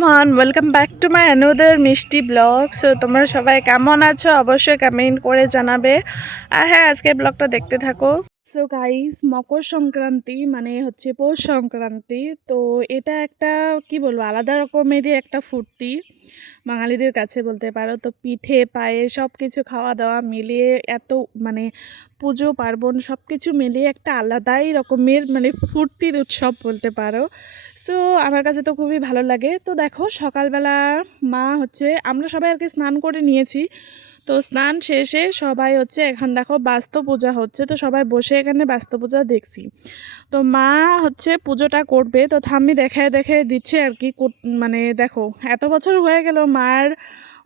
Everyone welcome back to my another মিষ্টি blog so তোমরা সবাই কেমন আছো? অবশ্যই কমেন্ট করে জানাবে। আর হ্যাঁ আজকের ব্লগটা দেখতে থাকো। সো গাইস মকর সংক্রান্তি মানে হচ্ছে পৌষ সংক্রান্তি। তো এটা একটা, কি বলব, আলাদা রকমেরই একটা ফুর্তি। বাঙালিদের কাছে বলতে পারো, তো পিঠে, পায়ে সব কিছু খাওয়া দাওয়া মিলিয়ে এত মানে পুজো, পার্বণ সব কিছু মিলিয়ে একটা আলাদাই রকমের মানে ফুর্তির উৎসব বলতে পারো। সো আমার কাছে তো খুবই ভালো লাগে। তো দেখো সকালবেলা মা হচ্ছে, আমরা সবাই আর কি স্নান করে নিয়েছি। তো স্নান শেষে সবাই হচ্ছে, এখন দেখো বাস্ত পূজা হচ্ছে, তো সবাই বসে এখানে বাস্ত পূজা দেখছি। তো মা হচ্ছে পুজোটা করবে, তো থাম্মি দেখায় দেখায় দিচ্ছে আর কি মানে দেখো, এত বছর হয়ে গেল মার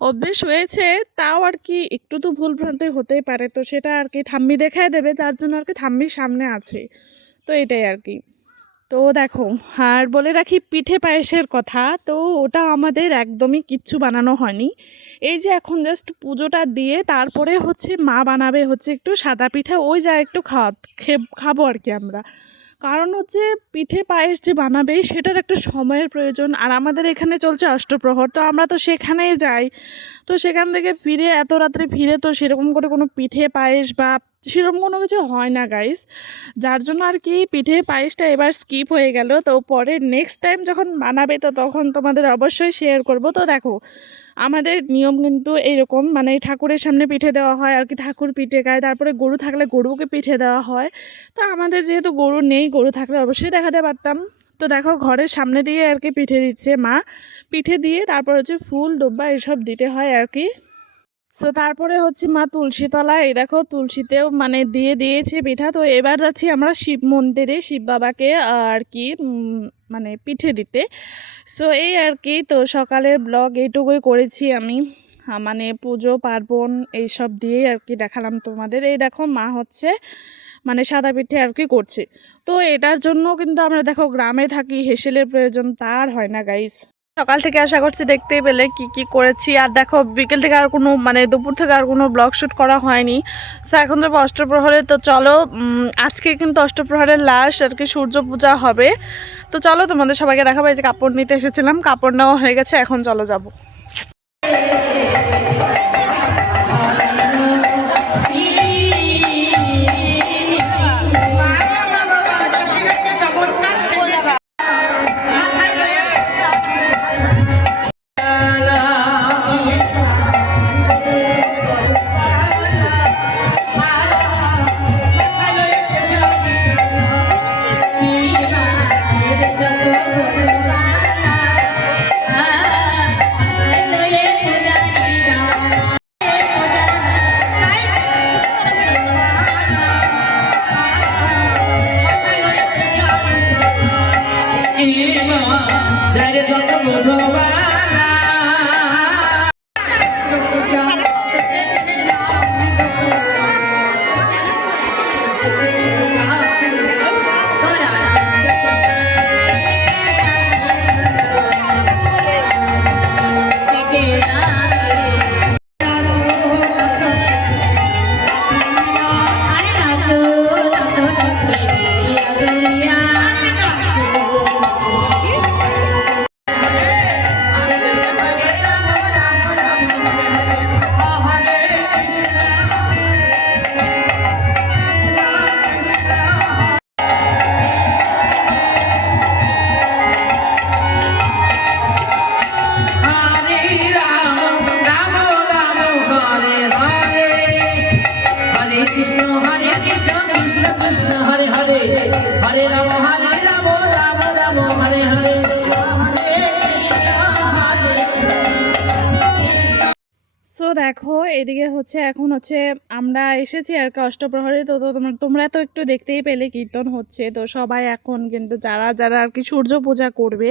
অভ্যেস হয়েছে, তাও আর কি একটু তো ভুল ভ্রান্তি হতেই পারে, তো সেটা আর কি থাম্মি দেখায় দেবে, যার জন্য আর কি থাম্মির সামনে আছে। তো এটাই আর কি। তো দেখো, আর বলে রাখি পিঠে পায়েসের কথা, তো ওটা আমাদের একদমই কিচ্ছু বানানো হয়নি। এই যে এখন জাস্ট পুজোটা দিয়ে তারপরে হচ্ছে মা বানাবে হচ্ছে একটু সাদা পিঠা, ওই যা একটু খাওয়া খাব আর কি আমরা। কারণ হচ্ছে পিঠে পায়েস যে বানাবে সেটার একটা সময়ের প্রয়োজন, আর আমাদের এখানে চলছে অষ্টপ্রহর, তো আমরা তো সেখানেই যাই। তো সেখান থেকে ফিরে, এত রাত্রে ফিরে তো সেরকম করে কোনো পিঠে পায়েস বা সেরকম কোনো কিছু হয় না গাইস যার জন্য আর কি পিঠে পায়েসটা এবার স্কিপ হয়ে গেল। তো পরে নেক্সট টাইম যখন বানাবে, তো তখন তোমাদের অবশ্যই শেয়ার করব। তো দেখো, আমাদের নিয়ম কিন্তু এইরকম মানে ঠাকুরের সামনে পিঠে দেওয়া হয়, আর কি ঠাকুর পিঠে খায়। তারপরে গরু থাকলে গরুকে পিঠে দেওয়া হয়। তো আমাদের যেহেতু গরু নেই, গরু থাকলে অবশ্যই দেখাতে পারতাম। তো দেখো, ঘরের সামনে দিয়ে আর কি পিঠে দিচ্ছে মা। পিঠে দিয়ে তারপর হচ্ছে ফুল ডোব্বা এসব দিতে হয় আর কি। সো তারপরে হচ্ছে মা তুলসী তলায় এই দেখো তুলসীতেও মানে দিয়ে দিয়েছে পিঠা। তো এবার যাচ্ছি আমরা শিব মন্দিরে, শিব বাবাকে আর কি মানে পিঠে দিতে। সো এই আর কি, তো সকালের ব্লগ এইটুকুই করেছি আমি। মানে পুজো, পার্বণ এইসব দিয়েই আর কি দেখালাম তোমাদের। এই দেখো মা হচ্ছে মানে সাদা পিঠে আর কি করছে। তো এটার জন্য কিন্তু আমরা দেখো গ্রামে থাকি, হেসেলের প্রয়োজন তার হয় না গাইস সকাল থেকে আশা করছি দেখতেই পেলে কি কি করেছি। আর দেখো, বিকেল থেকে আর কোনো মানে দুপুর থেকে আর কোনো ব্লগ শ্যুট করা হয়নি। সো এখন তো অষ্টপ্রহরে। তো চলো আজকে কিন্তু অষ্টপ্রহরের লাস্ট আর কি সূর্য পূজা হবে। তো চলো তোমাদের সবাইকে দেখাবো, এই যে কাপড় নিতে এসেছিলাম। কাপড় নেওয়া হয়ে গেছে, এখন চলো যাব। যারে যত বোঝবা হরে হরে হরে রাম হরে রাম রাম রাম, হরে হরে। সো দেখো, এদিকে হচ্ছে, এখন হচ্ছে আমরা এসেছি আর কি অষ্টপ্রহরে তো তো তোমরা তোমরা তো একটু দেখতেই পেলে কীর্তন হচ্ছে। তো সবাই এখন কিন্তু যারা যারা আর কি সূর্য পূজা করবে,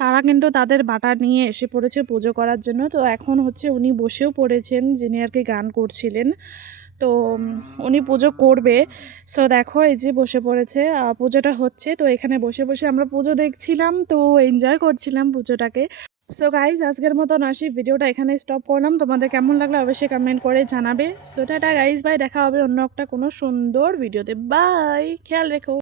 তারা কিন্তু তাদের বাটা নিয়ে এসে পড়েছে পুজো করার জন্য। তো এখন হচ্ছে উনি বসেও পড়েছেন, যিনি আর কি গান করছিলেন। তো উনি পুজো করবে। সো দেখো, এই যে বসে পড়েছে পুজোটা হচ্ছে। তো, এখানে বসে বসে আমরা পুজো দেখছিলাম। তো এনজয় করছিলাম পুজোটাকে। সো গাইজ আজকের মতন আসি। ভিডিওটা এখানে স্টপ করলাম। তোমাদের কেমন লাগল অবশ্যই কমেন্ট করে জানাবে। সো টাটা গাইজ বাই দেখা হবে অন্য একটা কোনো সুন্দর ভিডিওতে। বাই খেয়াল রেখো।